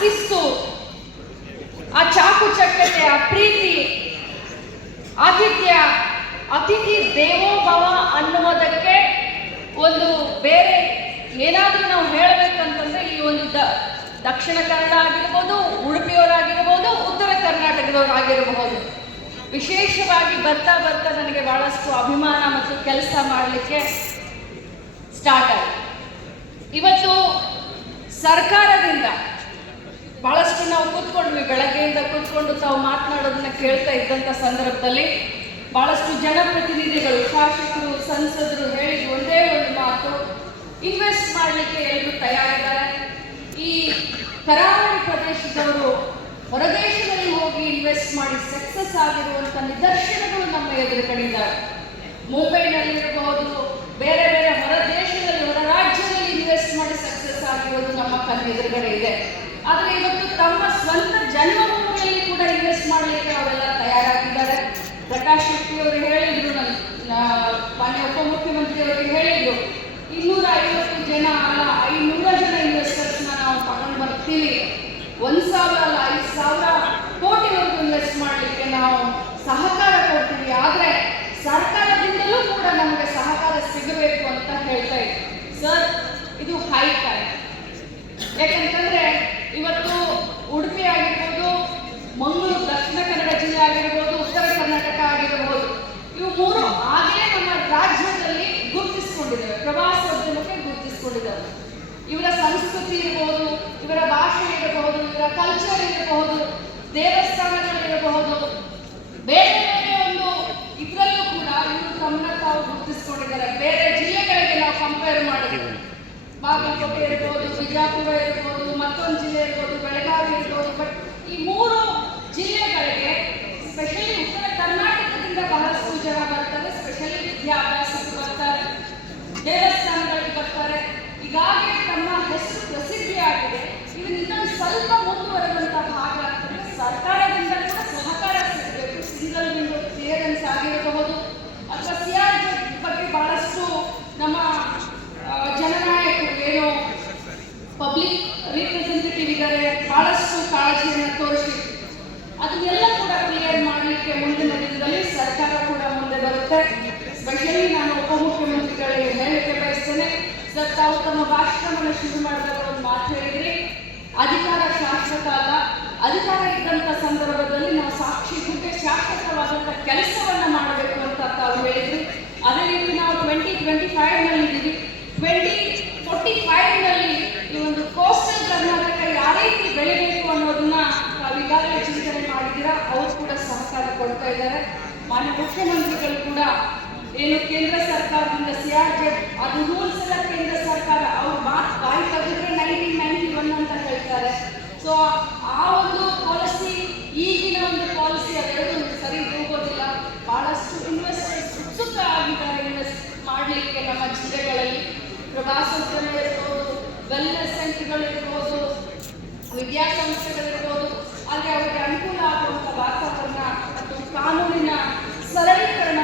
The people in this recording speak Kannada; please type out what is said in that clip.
ಶಿಸ್ತು, ಆ ಚಾಕುಚಕ್ಯತೆ, ಆ ಪ್ರೀತಿ, ಆತಿಥ್ಯ, ಅತಿಥಿ ದೇವೋ ಭವ ಅನ್ನುವುದಕ್ಕೆ ಒಂದು ಬೇರೆ ಏನಾದರೂ ನಾವು ಹೇಳಬೇಕಂತಂದ್ರೆ ಈ ಒಂದು ದಕ್ಷಿಣ ಕನ್ನಡ ಆಗಿರ್ಬೋದು, ಉಡುಪಿಯವರಾಗಿರ್ಬೋದು, ಉತ್ತರ ಕರ್ನಾಟಕದವರಾಗಿರಬಹುದು. ವಿಶೇಷವಾಗಿ ಬರ್ತಾ ಬರ್ತಾ ನನಗೆ ಬಹಳಷ್ಟು ಅಭಿಮಾನ ಮತ್ತು ಕೆಲಸ ಮಾಡಲಿಕ್ಕೆ ಸ್ಟಾರ್ಟ್ ಆಯಿತು. ಇವತ್ತು ಸರ್ಕಾರದಿಂದ ಬಹಳಷ್ಟು ನಾವು ಕೂತ್ಕೊಂಡ್ವಿ, ಬೆಳಗ್ಗೆಯಿಂದ ಕೂತ್ಕೊಂಡು ತಾವು ಮಾತನಾಡೋದನ್ನ ಕೇಳ್ತಾ ಇದ್ದಂಥ ಸಂದರ್ಭದಲ್ಲಿ ಬಹಳಷ್ಟು ಜನಪ್ರತಿನಿಧಿಗಳು, ಶಾಸಕರು, ಸಂಸದರು ಹೇಳಿದ ಒಂದೇ ಒಂದು ಮಾತು, ಇನ್ವೆಸ್ಟ್ ಮಾಡಲಿಕ್ಕೆ ಎಲ್ಲರೂ ತಯಾರಿದ್ದಾರೆ. ಈ ಕರಾವಳಿ ಪ್ರದೇಶದವರು ಹೊರದೇಶದಲ್ಲಿ ಹೋಗಿ ಇನ್ವೆಸ್ಟ್ ಮಾಡಿ ಸಕ್ಸಸ್ ಆಗಿರುವಂಥ ನಿದರ್ಶನಗಳು ನಮ್ಮ ಎದುರುಗಡೆ. ಮುಂಬೈನಲ್ಲಿರಬಹುದು, ಬೇರೆ ಬೇರೆ ಹೊರ ದೇಶದಲ್ಲಿ, ಹೊರ ರಾಜ್ಯದಲ್ಲಿ ಇನ್ವೆಸ್ಟ್ ಮಾಡಿ ಸಕ್ಸಸ್ ಆಗಿರೋದು ನಮ್ಮ ಕಣ್ಣೆದುರುಗಡೆ ಇದೆ. ಆದರೆ ಇವತ್ತು ತಮ್ಮ ಸ್ವಂತ ಜನ್ಮಭೂಮಿಯಲ್ಲಿ ಕೂಡ ಇನ್ವೆಸ್ಟ್ ಮಾಡಲಿಕ್ಕೆ ಅವರೆಲ್ಲ ತಯಾರಾಗಿದ್ದಾರೆ. ಪ್ರಕಾಶ್ ಶೆಟ್ಟಿ ಅವರು ಹೇಳಿದ್ರು, ಮಾನ್ಯ ಉಪಮುಖ್ಯಮಂತ್ರಿ ಅವರಿಗೆ ಹೇಳಿದ್ರು, 250 ಜನ ಅಲ್ಲ 500 ಜನ ಇನ್ವೆಸ್ಟರ್ಸ್ನ ನಾವು ತಗೊಂಡು ಬರ್ತೀವಿ, 1,000 ಅಲ್ಲ 5,000 ಕೋಟಿವರೆಗೂ ಇನ್ವೆಸ್ಟ್ ಮಾಡಲಿಕ್ಕೆ ನಾವು ಸಹಕಾರ ಕೊಡ್ತೀವಿ. ಆದರೆ ಸರ್ಕಾರದಿಂದಲೂ ಕೂಡ ನಮಗೆ ಸಹಕಾರ ಸಿಗಬೇಕು ಅಂತ ಹೇಳ್ತಾ ಇದ್ವಿ. ಸರ್, ಇದು ಹೈ ಟೈಮ್. ಯಾಕಂತಂದ್ರೆ ಇವತ್ತು ಉಡುಪಿ ಆಗಿರ್ಬೋದು, ಮಂಗಳೂರು ದಕ್ಷಿಣ ಕನ್ನಡ ಜಿಲ್ಲೆ ಆಗಿರ್ಬೋದು, ಉತ್ತರ ಕರ್ನಾಟಕ ಆಗಿರಬಹುದು, ಇವು ಮೂರು ಆಗಲೇ ನಮ್ಮ ರಾಜ್ಯದಲ್ಲಿ ಗುರುತಿಸಿಕೊಂಡಿದ್ದಾವೆ, ಪ್ರವಾಸೋದ್ಯಮಕ್ಕೆ ಗುರುತಿಸಿಕೊಂಡಿದ್ದಾವೆ. ಇವರ ಸಂಸ್ಕೃತಿ ಇರಬಹುದು, ಇವರ ಭಾಷೆ ಇರಬಹುದು, ಇವರ ಕಲ್ಚರ್ ಇರಬಹುದು, ದೇವಸ್ಥಾನಗಳಿರಬಹುದು, ಬೇರೆ ಬೇರೆ ಒಂದು ಇದರಲ್ಲೂ ಕೂಡ ಇವರು ತಮ್ಮನ್ನ ತಾವು ಗುರುತಿಸಿಕೊಂಡಿದ್ದಾರೆ. ಬೇರೆ ಜಿಲ್ಲೆಗಳಿಗೆ ನಾವು ಕಂಪೇರ್ ಮಾಡಿದ್ವಿ, ಬಾಗಲಕೋಟೆ ಇರ್ಬೋದು, ಬಿಜಾಪುರ ಇರ್ಬೋದು, ಮತ್ತೊಂದು ಜಿಲ್ಲೆ ಇರ್ಬೋದು, ಬೆಳಗಾವಿ ಇರ್ಬೋದು. ಬಟ್ ಈ ಮೂರು ಜಿಲ್ಲೆಗಳಿಗೆ ಸ್ಪೆಷಲಿ ಉತ್ತರ ಕರ್ನಾಟಕದಿಂದ ಬಹಳಷ್ಟು ಜನ ಬರ್ತಾರೆ. ಸ್ಪೆಷಲಿ ವಿದ್ಯಾಭ್ಯಾಸಕ್ಕೆ ಬರ್ತಾರೆ, ದೇವಸ್ಥಾನಗಳಿಗೆ ಬರ್ತಾರೆ. ಈಗಾಗಲೇ ತಮ್ಮ ಹೆಸರು ಪ್ರಸಿದ್ಧಿಯಾಗಿದೆ. ಇದರಿಂದ ಸ್ವಲ್ಪ ಮುಂದುವರೆದಂತ ಭಾಗ ಆಗ್ತದೆ. ಸರ್ಕಾರದಿಂದ ಕೂಡ ಸಹಕಾರ ಸಿಗಬೇಕು. ಸಿಂಗಲ್ ವಿಂಡೋ ಕ್ಲಿಯರೆನ್ಸ್ ಆಗಿರಬಹುದು, ಅಥವಾ ಸಿಆರ್ಜಿ ಬಗ್ಗೆ ಬಹಳಷ್ಟು ನಮ್ಮ ಜನನಾಯಕರು ಏನು ಪಬ್ಲಿಕ್ ರಿಪ್ರೆಸೆಂಟೇಟಿವ್ ಇದ್ದಾರೆ, ಬಹಳಷ್ಟು ಕಾಳಜಿಯನ್ನು ತೋರಿಸಿ ಅದನ್ನೆಲ್ಲ ಕೂಡ ಕ್ಲಿಯರ್ ಮಾಡಲಿಕ್ಕೆ ಮುಂದಿನ ದಿನದಲ್ಲಿ ಸರ್ಕಾರ ಕೂಡ ಮುಂದೆ ಬರುತ್ತೆ. ಸ್ಪೆಷಲಿ ನಾನು ಉಪಮುಖ್ಯಮಂತ್ರಿಗಳಿಗೆ ಹೇಳಲಿಕ್ಕೆ ಬಯಸ್ತೇನೆ. ಸರ್, ತಾವು ತಮ್ಮ ಭಾಷಣವನ್ನು ಶುರು ಮಾಡಿದಾಗ ಒಂದು ಮಾತು ಹೇಳಿದ್ರಿ, ಅಧಿಕಾರ ಶಾಶ್ವತ ಅಲ್ಲ, ಅಧಿಕಾರ ಇದ್ದಂಥ ಸಂದರ್ಭದಲ್ಲಿ ನಾವು ಶಾಶ್ವತವಾದಂಥ ಕೆಲಸವನ್ನು ಮಾಡಬೇಕು ಅಂತ ತಾವು ಹೇಳಿದ್ರಿ. ಅದೇ ರೀತಿ ನಾವು 2025 ಇದ್ದೀವಿ. 2045 ಈ ಒಂದು ಕೋಸ್ಟಲ್ ಕರ್ನಾಟಕ ಯಾವ ರೀತಿ ಬೆಳಿಬೇಕು ಅನ್ನೋದನ್ನ ನಾವು ಈಗಾಗಲೇ ಚಿಂತನೆ ಮಾಡಿದ್ದೀರಾ. ಅವರು ಕೂಡ ಸಹಕಾರ ಕೊಡ್ತಾ ಇದ್ದಾರೆ. ಮಾನ್ಯ ಮುಖ್ಯಮಂತ್ರಿಗಳು ಕೂಡ ಏನು ಕೇಂದ್ರ ಸರ್ಕಾರದಿಂದ ಸಿಆರ್ಜೆಡ್ ಅದು ರೂಲ್ಸ್ ಎಲ್ಲ ಕೇಂದ್ರ ಸರ್ಕಾರ ಅವ್ರು ಬಾಯಿ ತೆಗೆದ್ರೆ 1991 ಅಂತ ಹೇಳ್ತಾರೆ. ಸೊ ಆ ಒಂದು ಪಾಲಿಸಿ, ಈಗಿನ ಒಂದು ಪಾಲಿಸಿ ಅದೆರಡು ಸರಿ ಹೋಗೋದಿಲ್ಲ. ಬಹಳಷ್ಟು ಇನ್ವೆಸ್ಟರ್ಸ್ ಉತ್ಸುಕ ಆಗಿದ್ದಾರೆ ಇನ್ವೆಸ್ಟ್ ಮಾಡಲಿಕ್ಕೆ ನಮ್ಮ ಜಿಲ್ಲೆಗಳಲ್ಲಿ. ಪ್ರವಾಸೋದ್ಯಮ ಇರ್ಬೋದು, ವೆಲ್ನೆಸ್ ಸೆಂಟರ್ಗಳಿರ್ಬೋದು, ವಿದ್ಯಾಸಂಸ್ಥೆಗಳಿರ್ಬೋದು, ಅಲ್ಲಿ ಅವರಿಗೆ ಅನುಕೂಲ ಆಗುವಂಥ ವಾತಾವರಣ ಮತ್ತು ಕಾನೂನಿನ ಸರಳೀಕರಣ